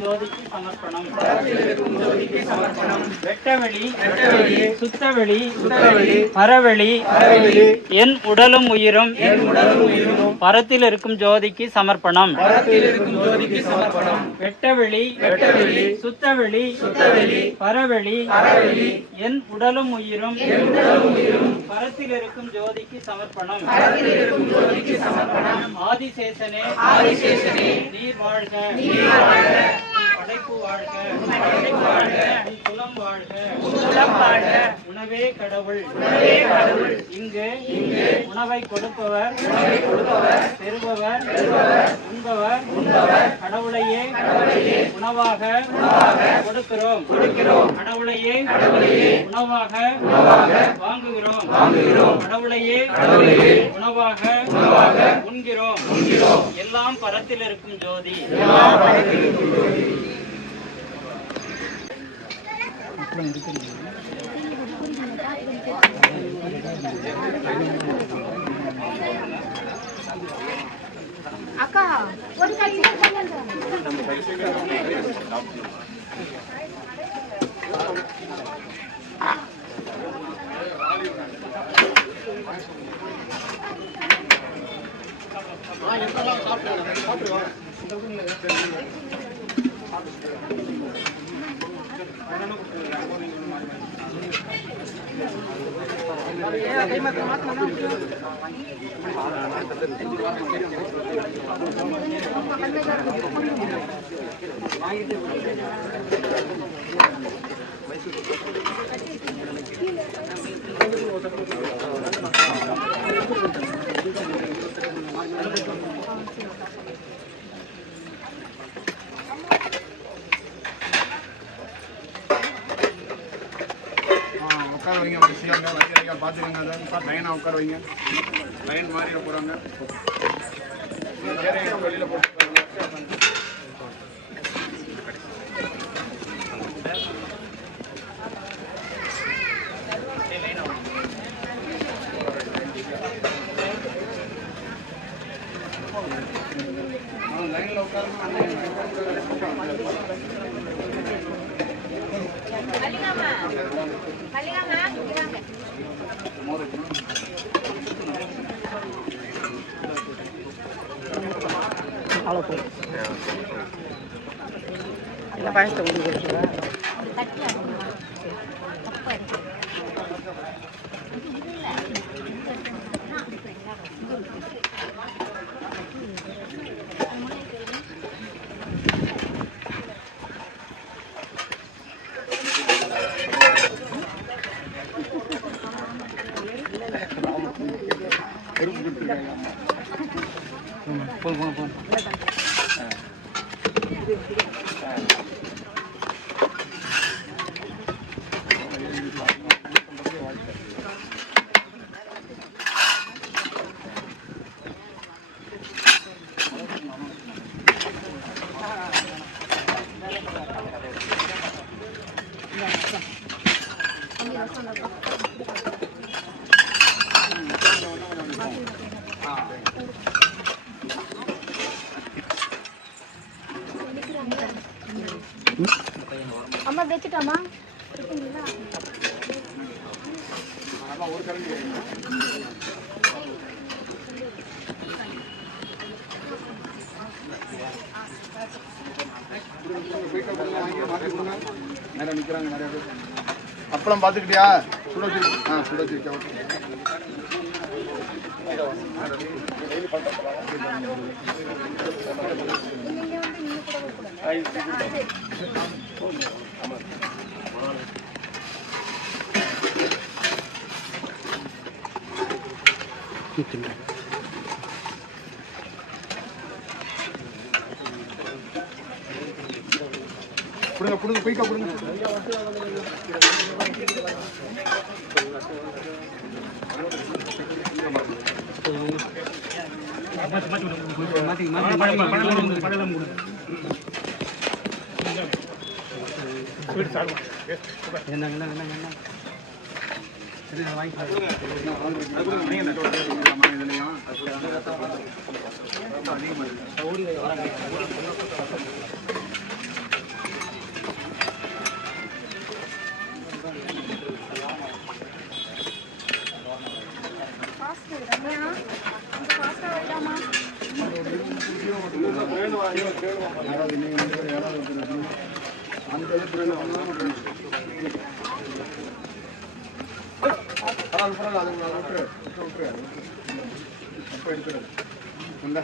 ஜோதிக்கு சமர்ப்பணம். வெட்டவெளி சுத்தவெளி அறவெளி என் உடலும் உயிரும் பரத்தில் இருக்கும் ஜோதிக்கு சமர்ப்பணம். வெட்டவெளி சுத்தவெளி பரவெளி என் உடலும் உயிரும் பரத்தில் இருக்கும் ஜோதிக்கு சமர்ப்பணம். ஆதிசேஷனே நீர் வாழ்க, படைப்பு வாழ்க, குலம் வாழ்க, உணவே கடவுள். இங்கு உணவை கொடுப்பவர், பெறுபவர், உண்பவர் கடவுளையே உணவாக கொடுக்கிறோம். கடவுளையே உணவாக வாங்குகிறோம். கடவுளையே உணவாக உண்கிறோம். எல்லாம் பரத்தில் இருக்கும் ஜோதி. அக்கா ஒரு கட்சி உட்கார வைங்க. வரிசையாக வரிசையாக பார்த்துக்கங்க. அதான் லைனாக உட்கார வைங்க. லைன் மாறிட போகிறாங்க. வெளியில் போட்டு லைனில் உட்காருங்க. அம்மா வெச்சிட்டாமா ஒரு கரண்டி நிறைய நிற்கிறாங்க. நிறைய பேர் அப்பளம் பார்த்துக்கிட்டியா? சுட வச்சு சுட வச்சு கொடுங்க கொடுங்க குயிக்கா கொடுங்க. யாராவது நீங்கள் யாராவது அந்த பரவாயில்ல அது விட்டுரு அப்போ எடுத்துரு இந்த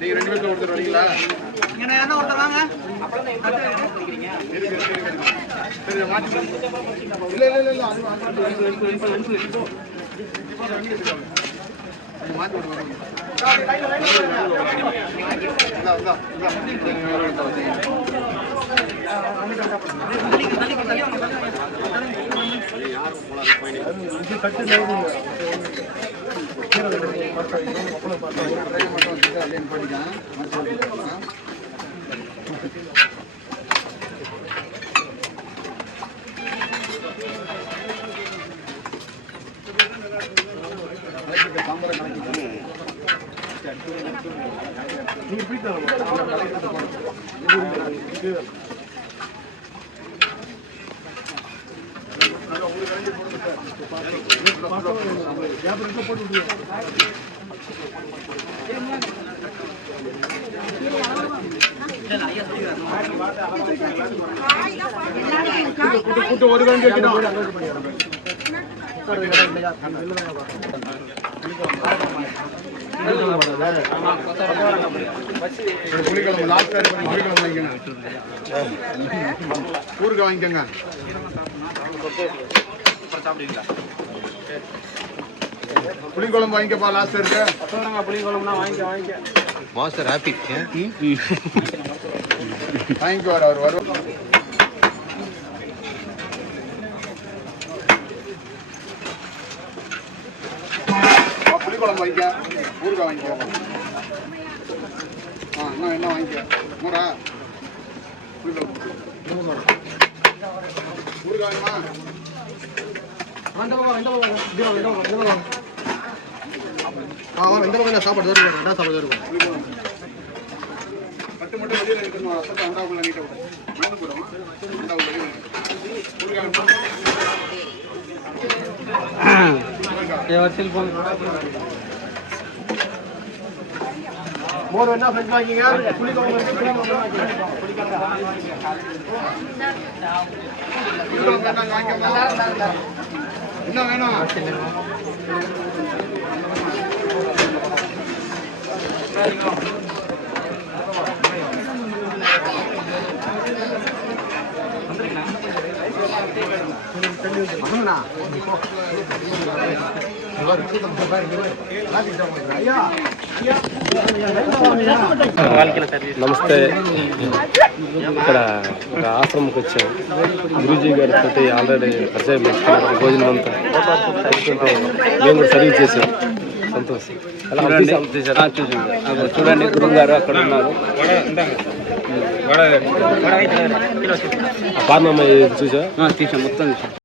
நீங்க ரெண்டு பேரும் ஒருத்தர் வரீங்களா? ஒருத்தர் வாங்க. புளிக்குழம்பு லாஸ்ட் புளிக்குழம்பு வாங்கிக்கோங்க, ஊருக்கு வாங்கிக்கோங்க. புளிக்குழம்பு வாங்கிக்கப்பா, லாஸ்ட் இருக்கு. புளிக்குழம்புனா வாங்கிக்க மாஸ்டர் ஹாப்பி வாங்கிக்கு வர அவர் வரும். புளிக்குழம்பு வாங்கிக்க, ஊருக்கு வாங்கிக்கோ. இன்னும் என்ன வாங்கிக்க மூடா புளிக்குழம்பு ஊருக்கு வாங்கம்மா. சாப்பாடு பட்டு மட்டும் வெளியில் நிற்கணும். அப்போ அண்டாவுக்குள்ள நீட்ட மருந்து போடுவோம். அண்டாவுக்கு வெளியில் மோர் என்ன ஃப்ரெண்ட் வாங்கிங்க. என்ன வேணும்? నమస్తే. ఇక్కడ ఒక ఆశ్రమంకి వచ్చాం. గురూజీ గారితో ఆల్రెడీ పరిచయం చేసుకున్నాం. భోజనం అంతా మేము కూడా సర్వీస్ చేసాం. సంతోషం. చూడండి గురువు గారు అక్కడ ఉన్నారు. పార్నమ్మ చూసా తీసాం మొత్తం తీసాం.